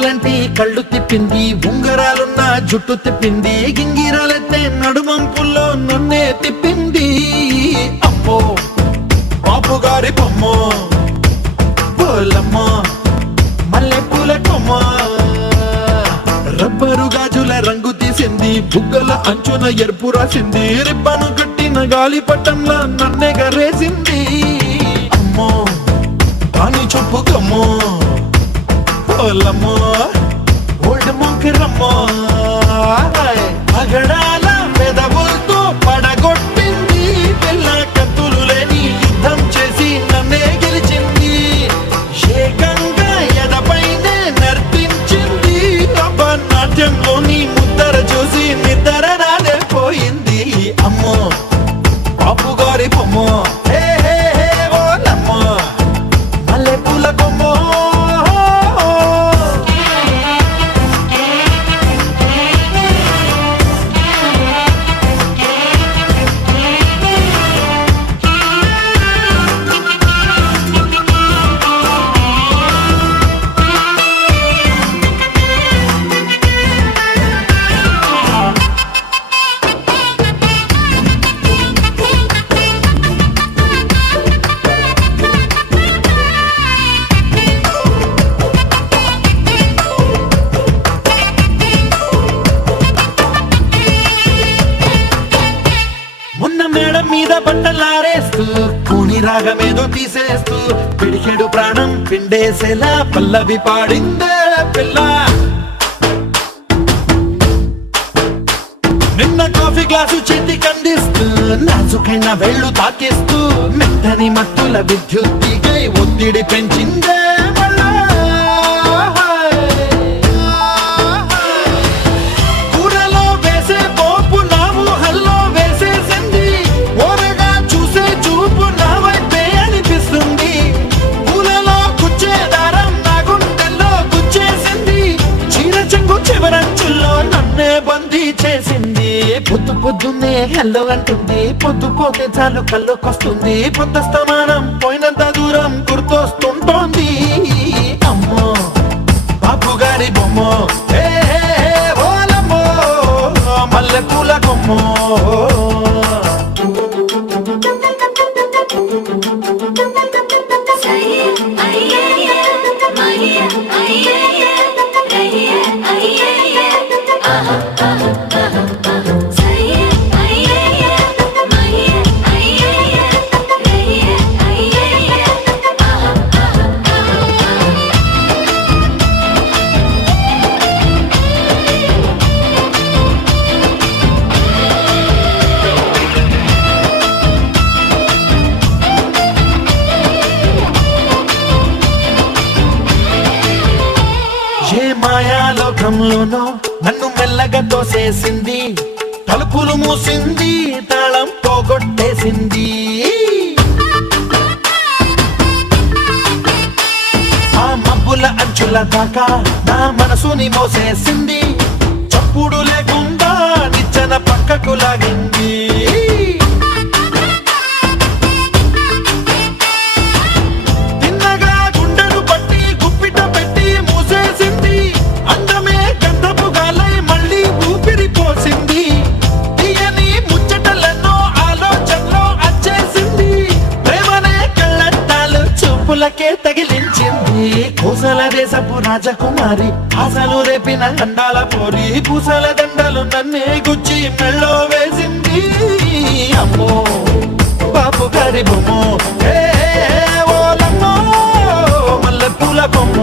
ఉంగరాలంటే కళ్ళు తిప్పింది, ఉంగరాలున్న జుట్టు తిప్పింది, గింగిరాలెత్తే నడుమంపుల్లో నన్నే తిప్పింది. అమ్మో బాపు గారి బొమ్మ, పోలమ్మ మల్లె పూల కొమ్మ, రబ్బరు గాజుల రంగు తీసింది, బుగ్గల అంచున ఎరుపు రాసింది, రిబ్బను కట్టిన గాలి పట్టంలా నన్నే గరేసింది. అమ్మో కాని చెప్పుకమ్మో, పోలమ్మో ఓల్డ్ మొంకిరమ్మో, పగడాల పెదవులతో పడగొట్టింది, పిల్ల కత్తులు లేని యుద్ధం చేసి నన్నే గెలిచింది, ఏకంగా ఎదపైనే నర్తించింది, నాట్యంలోని ముద్దర చూసి నిద్ర నాదే పోయింది. అమ్మో బాపు గారి బొమ్మ, హే హే హే ఓలమ్మ మల్లె పూల కొమ్మ. మేడం మీద బట్టలారేస్తూ కూని రాగమేదో తీసేస్తూ పిడికెడు ప్రాణం పిండేసేలా పల్లవి పాడిందే పిల్ల. నిన్న కాఫీ గ్లాసు చేతి కందిస్తూ నాజుకైన వేళ్ళు తాకిస్తూ మెత్తని మత్తుల విద్యుత్తికై ఒత్తిడి పెంచిందే. బందీ చేసింది, పొద్దు పొద్దున్నే హెల్లో అంటుంది, పొద్దు పోతే చాలు కళ్ళొకొస్తుంది, పొద్దు స్తమానం పోయినంత దూరం గుర్తొస్తుంటోంది. అమ్మో బాపు గారి బొమ్మ, హే హే హే ఓలమ్మో మల్లె పూల కొమ్మ. ఏ మాయాలోకంలోనో నన్ను మెల్లగా తోసేసింది, తలుపులు మూసింది, తాళం పోగొట్టేసింది, ఆ మబ్బుల అంచుల దాకా నా మనసుని మోసేసింది, చప్పుడు లేకుండా నిచ్చెన పక్కకు లాగింది, తగిలించింది. కోసల దేశపు రాజకుమారి ఆశలు రేపిన దండాల పోరి, పూసల దండలు నన్నే గుచ్చి మెళ్ళో వేసింది. అమ్మో బాపు గారి బొమ్మ, హే ఓలమ్మో మల్లె పూల కొమ్మ.